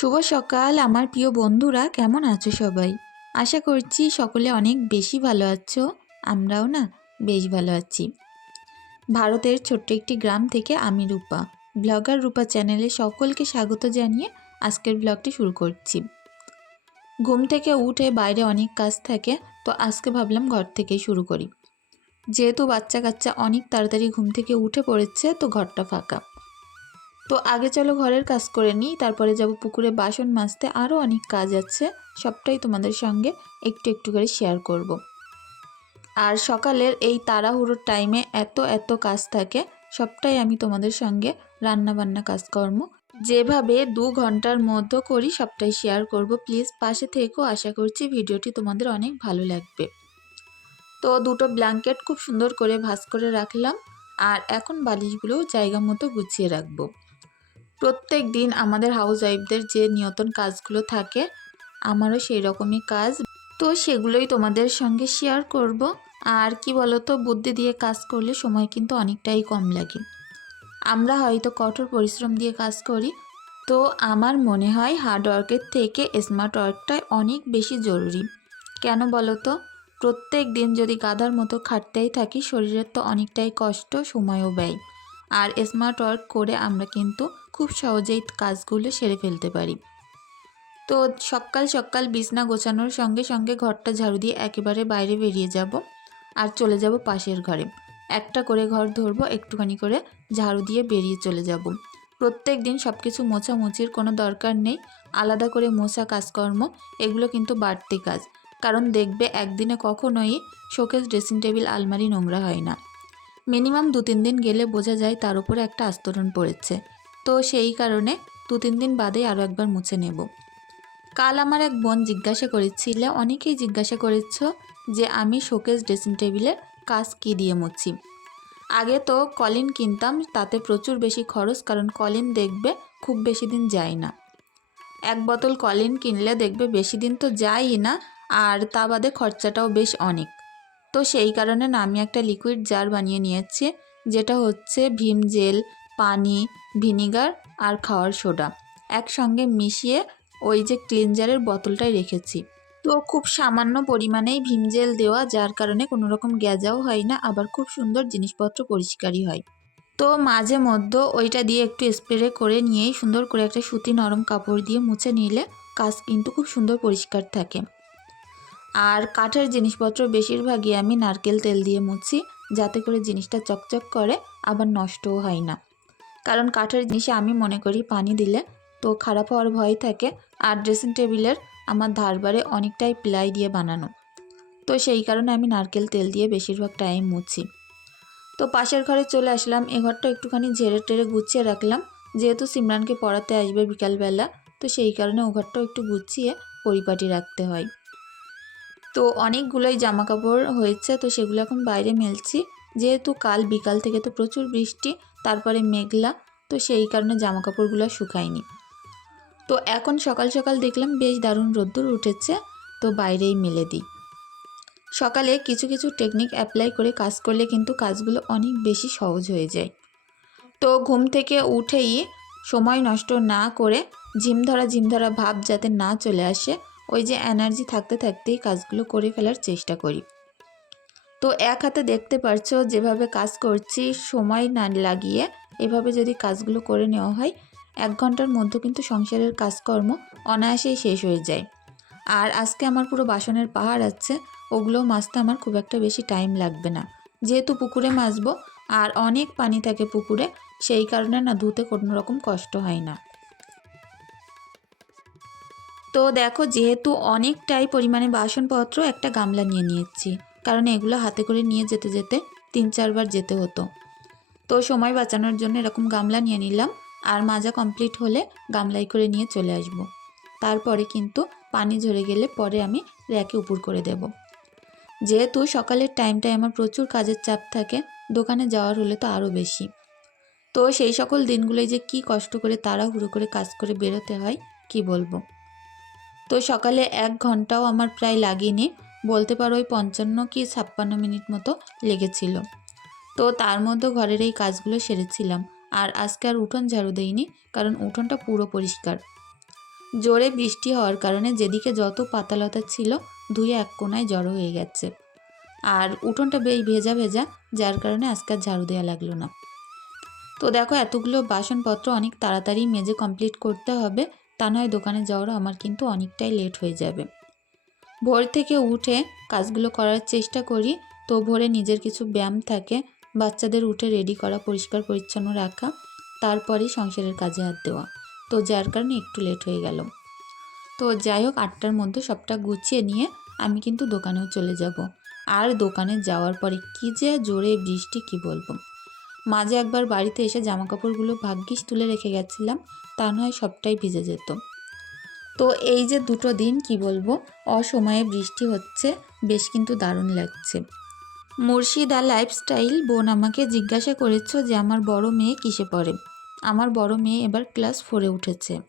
শুভ সকাল, আমার প্রিয় বন্ধুরা, কেমন আছো সবাই? আশা করছি সকলে অনেক বেশি ভালো আছো, আমরাও না বেশ ভালো আছি। ভারতের ছোট্ট একটি গ্রাম থেকে আমি রূপা, ব্লগার রূপা চ্যানেলে সকলকে স্বাগত জানিয়ে আজকের ব্লগটি শুরু করছি। ঘুম থেকে উঠে বাইরে অনেক কাজ থাকে, তো আজকে ভাবলাম ঘর থেকেই শুরু করি। যেহেতু বাচ্চা কাচ্চা অনেক তাড়াতাড়ি ঘুম থেকে উঠে পড়েছে, তো ঘরটা ফাঁকা। তো আগে চলো ঘরের কাজ করে নিই, তারপরে যাব পুকুরে বাসন মাজতে। আরও অনেক কাজ আছে, সবটাই তোমাদের সঙ্গে একটু একটু করে শেয়ার করব। আর সকালের এই তাড়াহুড়োর টাইমে এত এত কাজ থাকে, সবটাই আমি তোমাদের সঙ্গে রান্না বান্না কাজকর্ম। যেভাবে দু ঘণ্টার মধ্যে করি, সবটাই শেয়ার করব। প্লিজ পাশে থেকেও আশা করছি ভিডিওটি তোমাদের অনেক ভালো লাগবে। তো দুটো ব্ল্যাঙ্কেট খুব সুন্দর করে ভাঁজ করে রাখলাম, আর এখন বালিশগুলোও জায়গা মতো গুছিয়ে রাখব। প্রত্যেক দিন আমাদের হাউস ওয়াইফদের যে নিয়তন কাজগুলো থাকে, আমারও সেই রকমই কাজ। তো সেগুলোই তোমাদের সঙ্গে শেয়ার করব। আর কি বলতো, বুদ্ধি দিয়ে কাজ করলে সময় কিন্তু অনেকটাই কম লাগে। আমরা হয়তো কঠোর পরিশ্রম দিয়ে কাজ করি। তো আমার মনে হয় হার্ড ওয়ার্কের থেকে স্মার্ট ওয়ার্কটাই অনেক বেশি জরুরি। কেন বলো তো প্রত্যেক দিন যদি গাধার মতো খাটতেই থাকি, শরীরের তো অনেকটাই কষ্ট, সময়ও ব্যয়। আর স্মার্ট ওয়ার্ক করে আমরা কিন্তু খুব সহজেই কাজগুলো সেরে ফেলতে পারি। তো সকাল সকাল বিছনা গোছানোর সঙ্গে সঙ্গে ঘরটা ঝাড়ু দিয়ে একেবারে বাইরে বেরিয়ে যাব আর চলে যাব পাশের ঘরে। একটা করে ঘর ধরবো, একটুখানি করে ঝাড়ু দিয়ে বেরিয়ে চলে যাব। প্রত্যেক দিন সব কিছু মোছামুছির কোনো দরকার নেই। আলাদা করে মোছা, কাজকর্ম, এগুলো কিন্তু বাড়তি কাজ। কারণ দেখবে একদিনে কখনোই শোকেস, ড্রেসিং টেবিল, আলমারি নোংরা হয় না। মিনিমাম দু তিন দিন গেলে বোঝা যায় তার উপরে একটা আস্তরণ পড়েছে। তো সেই কারণে দু তিন দিন বাদেই আরও একবার মুছে নেব। কাল আমার এক বোন জিজ্ঞাসা করেছিলে, অনেকেই জিজ্ঞাসা করেছ যে আমি শোকেস ড্রেসিং টেবিলের কাজ কী দিয়ে মুছি? আগে তো কলিন কিনতাম, তাতে প্রচুর বেশি খরচ, কারণ কলিন দেখবে খুব বেশি দিন যায় না। এক বোতল কলিন কিনলে দেখবে বেশি দিন তো যায়ই না, আর তা বাদে খরচাটাও বেশ অনেক। তো সেই কারণে না, আমি একটা লিকুইড জার বানিয়ে নিয়েছি, যেটা হচ্ছে ভীম জেল পানি, ভিনিগার আর খাওয়ার সোডা একসঙ্গে মিশিয়ে ওই যে ক্লিনজারের বোতলটাই রেখেছি। তো খুব সামান্য পরিমাণেই ভীম জেল দেওয়া, যার কারণে কোনো রকম গ্যাজাও হয় না, আবার খুব সুন্দর জিনিসপত্র পরিষ্কারই হয়। তো মাঝে মধ্যে ওইটা দিয়ে একটু স্প্রে করে নিয়েই সুন্দর করে একটা সুতি নরম কাপড় দিয়ে মুছে নিলে কাজ কিন্তু খুব সুন্দর পরিষ্কার থাকে। আর কাঠের জিনিসপত্র বেশিরভাগই আমি নারকেল তেল দিয়ে মুছি, যাতে করে জিনিসটা চকচক করে, আবার নষ্টও হয় না। কারণ কাঠের জিনিসে আমি মনে করি পানি দিলে তো খারাপ হওয়ার ভয় থাকে আর ড্রেসিং টেবিলের আমার ধারবারে অনেকটাই প্লাই দিয়ে বানানো। তো সেই কারণে আমি নারকেল তেল দিয়ে বেশিরভাগ টাইম মুছি। তো পাশের ঘরে চলে আসলাম, এ ঘরটা একটুখানি ঝেড়ে টেরে গুছিয়ে রাখলাম। যেহেতু সিমরানকে পড়াতে আসবে বিকালবেলা, তো সেই কারণে ও ঘরটাও একটু গুছিয়ে পরিপাটি রাখতে হয়। তো অনেকগুলোই জামা কাপড় হয়েছে, তো সেগুলো এখন বাইরে মেলছি। যেহেতু কাল বিকাল থেকে তো প্রচুর বৃষ্টি, তারপরে মেঘলা, তো সেই কারণে জামা কাপড়গুলো শুকায়নি। তো এখন সকাল সকাল দেখলাম বেশ দারুণ রোদ্দুর উঠেছে, তো বাইরেই মেলে দিই। সকালে কিছু কিছু টেকনিক অ্যাপ্লাই করে কাজ করলে কিন্তু কাজগুলো অনেক বেশি সহজ হয়ে যায়। তো ঘুম থেকে উঠেই সময় নষ্ট না করে ঝিমধরা ঝিমধরা ভাব যাতে না চলে আসে, ওই যে এনার্জি থাকতে থাকতেই কাজগুলো করে ফেলার চেষ্টা করি। তো এক হাতে দেখতে পারছ যেভাবে কাজ করছি, সময় না লাগিয়ে এভাবে যদি কাজগুলো করে নেওয়া হয়, এক ঘণ্টার মধ্যে কিন্তু সংসারের কাজকর্ম অনায়াসেই শেষ হয়ে যায়। আর আজকে আমার পুরো বাসনের পাহাড় আছে, ওগুলো মাজতে আমার খুব একটা বেশি টাইম লাগবে না। যেহেতু পুকুরে মাজবো, আর অনেক পানি থাকে পুকুরে, সেই কারণে না ধুতে কোনো রকম কষ্ট হয় না। তো দেখো যেহেতু অনেকটাই পরিমাণে বাসনপত্র একটা গামলা নিয়ে নিয়েছি। কারণ এগুলো হাতে করে নিয়ে যেতে যেতে তিন চারবার যেতে হতো। তো সময় বাঁচানোর জন্য এরকম গামলা নিয়ে নিলাম আর মাজা কমপ্লিট হলে গামলাই করে নিয়ে চলে আসব। তারপরে কিন্তু পানি ঝরে গেলে পরে আমি র্যাকে উপর করে দেব। যেহেতু সকালের টাইমটায় আমার প্রচুর কাজের চাপ থাকে, দোকানে যাওয়ার হলে তো আরও বেশি। তো সেই সকল দিনগুলোই যে কি কষ্ট করে তাড়াহুড়ো করে কাজ করে বেরোতে হয়, কি বলব? তো সকালে এক ঘন্টাও আমার প্রায় লাগেনি। বলতে পারো ওই পঞ্চান্ন কি ছাপ্পান্ন মিনিট মতো লেগেছিল। তো তার মধ্যে ঘরের এই কাজগুলো সেরেছিলাম। আর আজকে আর উঠোন ঝাড়ু দেইনি, কারণ উঠোনটা পুরো পরিষ্কার। জোরে বৃষ্টি হওয়ার কারণে যেদিকে যত পাতালতা ছিল, ধুয়ে এক কোনায় জড়ো হয়ে গেছে। আর উঠোনটা বেশ ভেজা ভেজা, যার কারণে আজকে আর ঝাড়ু দেওয়া লাগল না। তো দেখো, এতগুলো বাসনপত্র অনেক তাড়াতাড়ি মেজে কমপ্লিট করতে হবে, তা নয় দোকানে যাওয়ারও আমার কিন্তু অনেকটাই লেট হয়ে যাবে। ভোর থেকে উঠে কাজগুলো করার চেষ্টা করি, তো ভোরে নিজের কিছু ব্যায়াম থাকে, বাচ্চাদের উঠে রেডি করা, পরিষ্কার, পরিচ্ছন্ন রাখা, তারপরেই সংসারের কাজে হাত দেওয়া। তো যার কারণে একটু লেট হয়ে গেল। তো যাই হোক, আটটার মধ্যে সবটা গুছিয়ে নিয়ে আমি কিন্তু দোকানেও চলে যাব। আর দোকানে যাওয়ার পরে কী যে জোরে বৃষ্টি কি বলব? মাঝে একবার বাড়িতে এসে জামা কাপড়গুলো ভাগ্যিস তুলে রেখে গেছিলাম, তা নয় সবটাই ভিজে যেত। তো এই যে দুটো দিন, কি বলব, অসময়ে বৃষ্টি হচ্ছে, বেশ কিন্তু দারুণ লাগছে। মুর্শিদা লাইফস্টাইল বোন আমাকে জিজ্ঞাসা করেছ যে আমার বড় মেয়ে কিসে পড়ে? আমার বড় মেয়ে এবার ক্লাস ফোরে উঠেছে।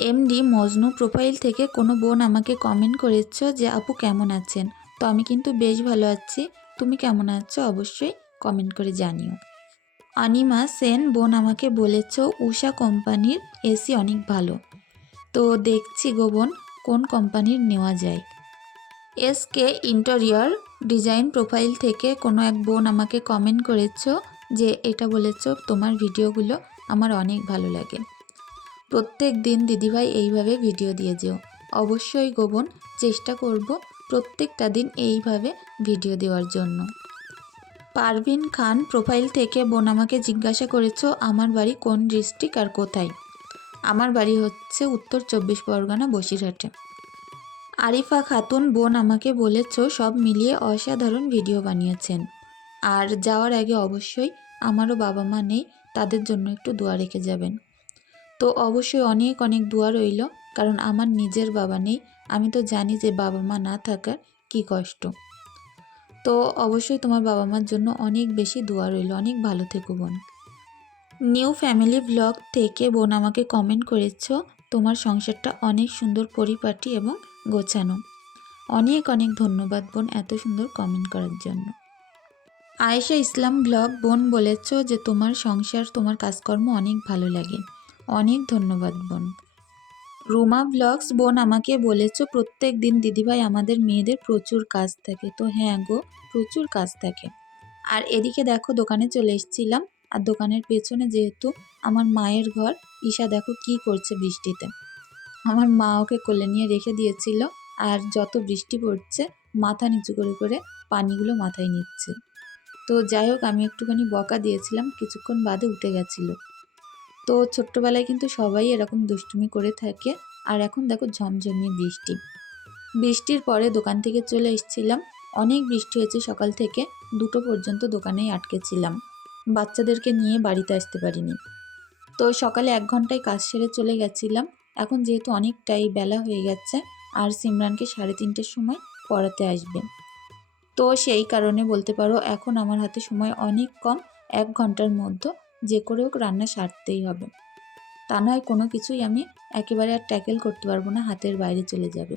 এমডি মজনু প্রোফাইল থেকে কোনো বোন আমাকে কমেন্ট করেছ যে, আপু কেমন আছেন? তো আমি কিন্তু বেশ ভালো আছি। তুমি কেমন আছো? অবশ্যই কমেন্ট করে জানিও। অনিমা সেন, বোন আমাকে বলেছ, উষা কোম্পানির এসি অনেক ভালো। তো দেখছি গো বোন কোন কোম্পানির নেওয়া যায়। S K interior design profile থেকে কোনো এক বোন আমাকে কমেন্ট করেছ যে এটা বলেছ, তোমার ভিডিওগুলো আমার অনেক ভালো লাগে। প্রত্যেক দিন দিদিভাই এইভাবে ভিডিও দিয়ে যেও। অবশ্যই গোবন চেষ্টা করব প্রত্যেকটা দিন এইভাবে ভিডিও দেওয়ার জন্য। পারভিন খান প্রোফাইল থেকে বোন আমাকে জিজ্ঞাসা করেছ, আমার বাড়ি কোন ডিস্ট্রিক্ট আর কোথায়? আমার বাড়ি হচ্ছে উত্তর চব্বিশ পরগনা বসিরহাটে। আরিফা খাতুন বোন আমাকে বলেছ সব মিলিয়ে অসাধারণ ভিডিও বানিয়েছেন। আর যাওয়ার আগে অবশ্যই আমারও বাবা মা নেই, তাদের জন্য একটু দোয়া রেখে যাবেন। তো অবশ্যই অনেক অনেক দোয়া রইল, কারণ আমার নিজের বাবা নেই, আমি তো জানি যে বাবা মা না থাকার কি কষ্ট। তো অবশ্যই তোমার বাবা মার জন্য অনেক বেশি দোয়া রইল, অনেক ভালো থেকো বোন। নিউ ফ্যামিলি ব্লগ থেকে বোন আমাকে কমেন্ট করেছ, তোমার সংসারটা অনেক সুন্দর পরিপাটি এবং গোছানো। অনেক অনেক ধন্যবাদ বোন এত সুন্দর কমেন্ট করার জন্য। আয়েশা ইসলাম ব্লগ বোন বলেছ যে তোমার সংসার, তোমার কাজকর্ম অনেক ভালো লাগে। অনেক ধন্যবাদ বোন। রুমা ব্লগস বোন আমাকে বলেছ, প্রত্যেক দিন দিদিভাই আমাদের মেয়েদের প্রচুর কাজ থাকে। তো হ্যাঁ গো, প্রচুর কাজ থাকে। আর এদিকে দেখো দোকানে চলে এসেছিলাম। আর দোকানের পেছনে যেহেতু আমার মায়ের ঘর, ঈশা দেখো কি করছে বৃষ্টিতে। আমার মা ওকে কোলে নিয়ে রেখে দিয়েছিল আর যত বৃষ্টি পড়ছে, মাথা নিচু করে করে পানিগুলো মাথায় নিচ্ছে। তো যাই হোক, আমি একটুখানি বকা দিয়েছিলাম, কিছুক্ষণ বাদে উঠে গেছিল। তো ছোট্টবেলায় কিন্তু সবাই এরকম দুষ্টুমি করে থাকে আর এখন দেখো ঝমঝমিয়ে বৃষ্টি। বৃষ্টির পরে দোকান থেকে চলে এসেছিলাম। অনেক বৃষ্টি হয়েছে সকাল থেকে, দুটো পর্যন্ত দোকানেই আটকেছিলাম বাচ্চাদেরকে নিয়ে বাড়িতে আসতে পারিনি। তো সকালে এক ঘন্টায় কাজ সেরে চলে গেছিলাম। এখন যেহেতু অনেকটাই বেলা হয়ে গেছে, আর সিমরানকে সাড়ে তিনটের সময় পড়াতে আসবে। তো সেই কারণে বলতে পারো, এখন আমার হাতে সময় অনেক কম, এক ঘণ্টার মধ্যে যে করে হোক রান্না সারতেই হবে। তা নয় কোনো কিছুই আমি একেবারে আর ট্যাকেল করতে পারব না, হাতের বাইরে চলে যাবে।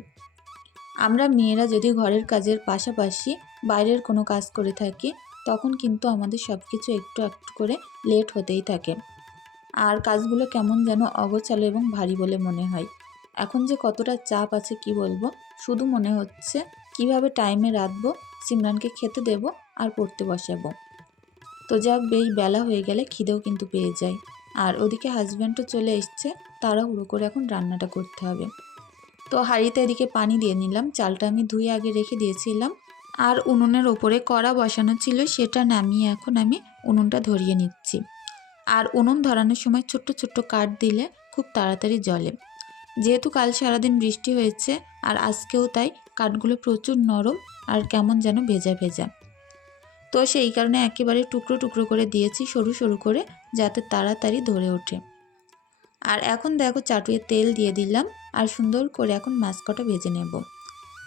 আমরা মেয়েরা যদি ঘরের কাজের পাশাপাশি বাইরের কোনো কাজ করে থাকি তখন কিন্তু আমাদের সব কিছু একটু একটু করে লেট হতেই থাকে। আর কাজগুলো কেমন যেন অগোছালো এবং ভারী বলে মনে হয়। এখন যে কতটা চাপ আছে কি বলব? শুধু মনে হচ্ছে কীভাবে টাইমে রাখব সিমরানকে খেতে দেব আর পড়তে বসাবো। তো যাক বেশ, বেলা হয়ে গেলে খিদেও কিন্তু পেয়ে যায়। আর ওদিকে হাজব্যান্ডও চলে এসছে তারা তাড়াহুড়ো করে এখন রান্নাটা করতে হবে। তো হাঁড়িতে এদিকে পানি দিয়ে নিলাম, চালটা আমি ধুয়ে আগে রেখে দিয়েছিলাম। আর উনুনের ওপরে কড়া বসানো ছিল সেটা নামিয়ে এখন আমি উনুনটা ধরিয়ে নিচ্ছি। আর উনুন ধরানোর সময় ছোট্ট ছোট্ট কাঠ দিলে খুব তাড়াতাড়ি জলে যেহেতু কাল সারাদিন বৃষ্টি হয়েছে আর আজকেও তাই কাঠগুলো প্রচুর নরম আর কেমন যেন ভেজা ভেজা। তো সেই কারণে একেবারে টুকরো টুকরো করে দিয়েছি সরু সরু করে যাতে তাড়াতাড়ি ধরে ওঠে। আর এখন দেখো চাটুয়ে তেল দিয়ে দিলাম আর সুন্দর করে এখন মাছ কটা ভেজে নেব।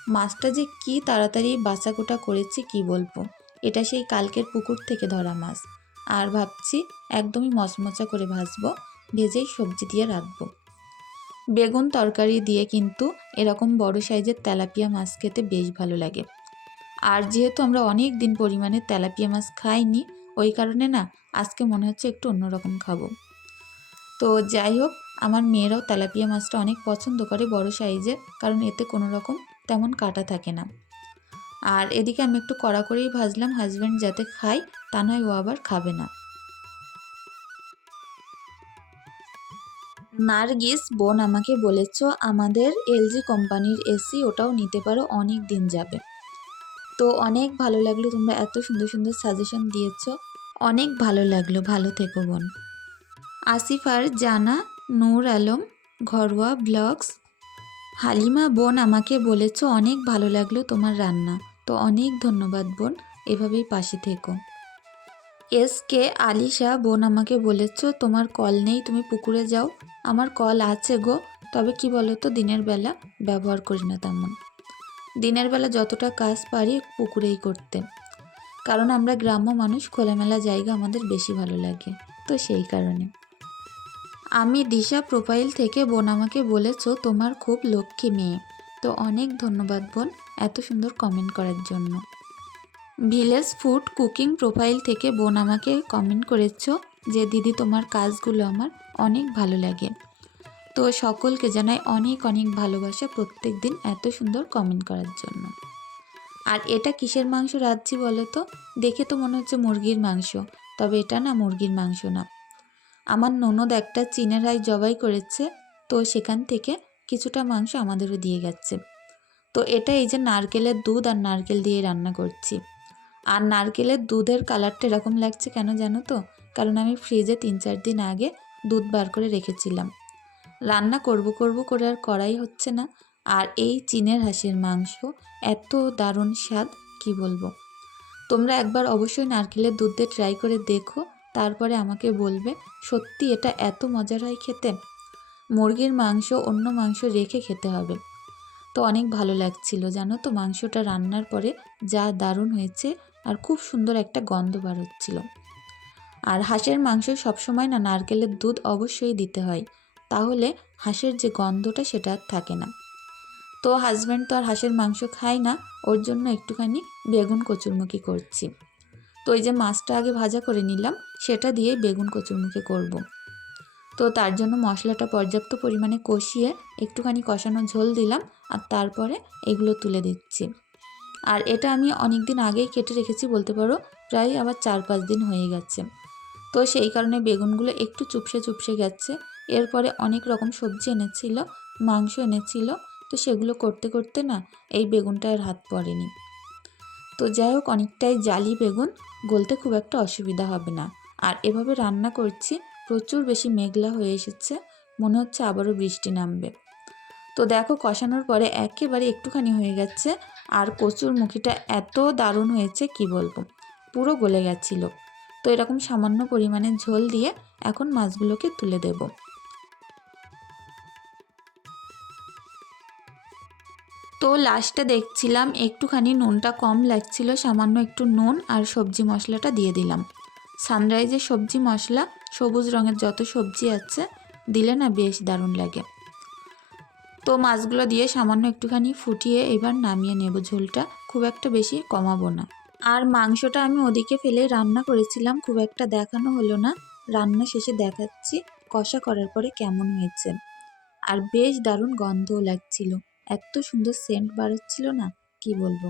মাছটা যে কি তাড়াতাড়ি বাঁচাকোটা করেছি কি বলব? এটা সেই কালকের পুকুর থেকে ধরা মাছ। আর ভাবছি একদমই মচমচা করে ভাজবো, ভেজেই সবজি দিয়ে রাখব। বেগুন তরকারি দিয়ে কিন্তু এরকম বড় সাইজের তেলাপিয়া মাছ খেতে বেশ ভালো লাগে। আর যেহেতু আমরা অনেক দিন পরিমাণে তেলাপিয়া মাছ খাইনি, ওই কারণে না আজকে মনে হচ্ছে একটু অন্যরকম খাব। তো যাই হোক, আমার মেয়েরাও তেলাপিয়া মাছটা অনেক পছন্দ করে বড় সাইজের, কারণ এতে কোনো রকম তেমন কাটা থাকে না। আর এদিকে আমি একটু কড়া করেই ভাজলাম হাজব্যান্ড যাতে খায়, তা নয় ও আবার খাবে না। নার্গিস, বোন আমাকে বলেছ, আমাদের এলজি কোম্পানির এসি ওটাও নিতে পারো, অনেক দিন যাবে। তো অনেক ভালো লাগল, তোমরা এত সুন্দর সুন্দর সাজেশন দিয়েছ। অনেক ভালো লাগল, ভালো থেকো বোন। আসিফার জানা, নূর আলম, ঘরোয়া ব্লগস হালিমা বোন আমাকে বলেছ অনেক ভালো লাগল তোমার রান্না। তো অনেক ধন্যবাদ বোন, এভাবেই পাশে থেকো। এস কে আলিশা বোন আমাকে বলেছ, তোমার কল নেই, তুমি পুকুরে যাও। আমার কল আছে গো, তবে কি বলো তো দিনের বেলা ব্যবহার করি না তেমন। দিনের বেলা যতটা কাজ পারি পুকুরেই করতে। কারণ আমরা গ্রাম্য মানুষ, খোলামেলা জায়গা আমাদের বেশি ভালো লাগে। তো সেই কারণে। আমি দিশা প্রোফাইল থেকে বোন আমাকে বলেছ, তোমার খুব লক্ষ্মী মেয়ে। তো অনেক ধন্যবাদ বোন এত সুন্দর কমেন্ট করার জন্য। ভিলেজ ফুড কুকিং প্রোফাইল থেকে বোন আমাকে কমেন্ট করেছ যে, দিদি, তোমার কাজগুলো আমার অনেক ভালো লাগে। তো সকলকে জানাই অনেক অনেক ভালোবাসা প্রত্যেক দিন এত সুন্দর কমেন্ট করার জন্য। আর এটা কিসের মাংস রাঁধছি বলো তো? দেখে তো মনে হচ্ছে মুরগির মাংস, তবে এটা না মুরগির মাংস না। আমার ননদ একটা চীনের রায় জবাই করেছে, তো সেখান থেকে কিছুটা মাংস আমাদেরও দিয়ে গেছে। তো এটা এই যে নারকেলের দুধ আর নারকেল দিয়ে রান্না করছি। আর নারকেলের দুধের কালারটা এরকম লাগছে কেন জানো তো? কারণ আমি ফ্রিজে তিন চার দিন আগে দুধ বার করে রেখেছিলাম। রান্না করব করব করে আর করাই হচ্ছে না। আর এই চীনের হাঁসের মাংস এত দারুণ স্বাদ, কি বলব? তোমরা একবার অবশ্যই নারকেলের দুধ দিয়ে ট্রাই করে দেখো। তারপরে আমাকে বলবে, সত্যি এটা এত মজার হয় খেতে? মুরগির মাংস অন্য মাংস রেখে খেতে হবে। তো অনেক ভালো লাগছিল, জানো তো? মাংসটা রান্নার পরে যা দারুণ হয়েছে আর খুব সুন্দর একটা গন্ধ বার হচ্ছিল। আর হাঁসের মাংস সবসময় না নারকেলের দুধ অবশ্যই দিতে হয়, তাহলে হাঁসের যে গন্ধটা সেটা আর থাকে না। তো হাজব্যান্ড তো আর হাঁসের মাংস খায় না, ওর জন্য একটুখানি বেগুন কচুরমুখী করছি। তো এই যে মাছটা আগে ভাজা করে নিলাম, সেটা দিয়ে বেগুন কচুরমুখী করব। তো তার জন্য মশলাটা পর্যাপ্ত পরিমাণে কষিয়ে একটুখানি কষানো ঝোল দিলাম আর তারপরে এগুলো তুলে দিচ্ছি। আর এটা আমি অনেক দিন আগেই কেটে রেখেছি, বলতে পারো প্রায় আবার চার পাঁচ দিন হয়ে গেছে। তো সেই কারণে বেগুনগুলো একটু চুপসে চুপসে গেছে। এরপরে অনেক রকম সবজি এনেছিল, মাংস এনেছিল, তো সেগুলো করতে করতে না এই বেগুনটা আর হাত পড়েনি। তো যাই হোক, অনেকটাই জালি বেগুন গলতে খুব একটা অসুবিধা হবে না। আর এভাবে রান্না করছি, প্রচুর বেশি মেঘলা হয়ে এসেছে, মনে হচ্ছে আবারও বৃষ্টি নামবে। তো দেখো, কষানোর পরে একেবারে একটুখানি হয়ে গেছে, আর কচুর মুখিটা এত দারুণ হয়েছে, কি বলব? পুরো গলে গেছিল। তো এরকম সামান্য পরিমাণে ঝোল দিয়ে এখন মাছগুলোকে তুলে দেব। তো লাস্টে দেখছিলাম, একটুখানি নুনটা কম লাগছিল, সামান্য একটু নুন আর সবজি মশলাটা দিয়ে দিলাম। সানরাইজের সবজি মশলা, সবুজ রঙের যত সবজি আছে, দিলে না বেশ দারুণ লাগে। তো মাছগুলো দিয়ে সামান্য একটুখানি ফুটিয়ে এবার নামিয়ে নেব ঝোলটা, খুব একটা বেশি কমাবো না। আর মাংসটা আমি ওদিকে ফেলে রান্না করেছিলাম, খুব একটা দেখানো হলো না। রান্না শেষে দেখাচ্ছি, কষা করার পরে কেমন হয়েছে। আর বেশ দারুণ গন্ধও লাগছিল। এত সুন্দর সেন্ট বাড়াচ্ছিল না, কি বলব?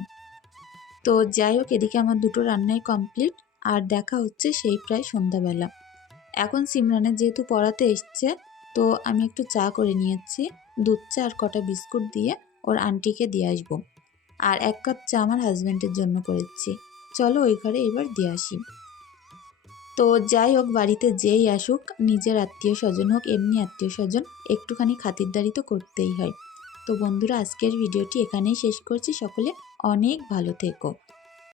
তো যাই হোক, এদিকে আমার দুটো রান্নাই কমপ্লিট আর দেখা হচ্ছে সেই প্রায় সন্ধ্যাবেলা। এখন সিমরানের যেহেতু পড়াতে এসছে, তো আমি একটু চা করে নিয়েছি, দুধ চা আর কটা বিস্কুট দিয়ে ওর আন্টিকে দিয়ে আসব। আর এক কাপ চা আমার হাজব্যান্ডের জন্য করেছি। চলো ওই ঘরে এবার দিয়ে আসি। তো যাই হোক, বাড়িতে যেই আসুক, নিজের আত্মীয় স্বজন হোক, এমনি আত্মীয় স্বজন একটুখানি খাতিরদারি তো করতেই হয়। তো বন্ধুরা আজকের ভিডিওটি এখানেই শেষ করছি। সকলে অনেক ভালো থেকো।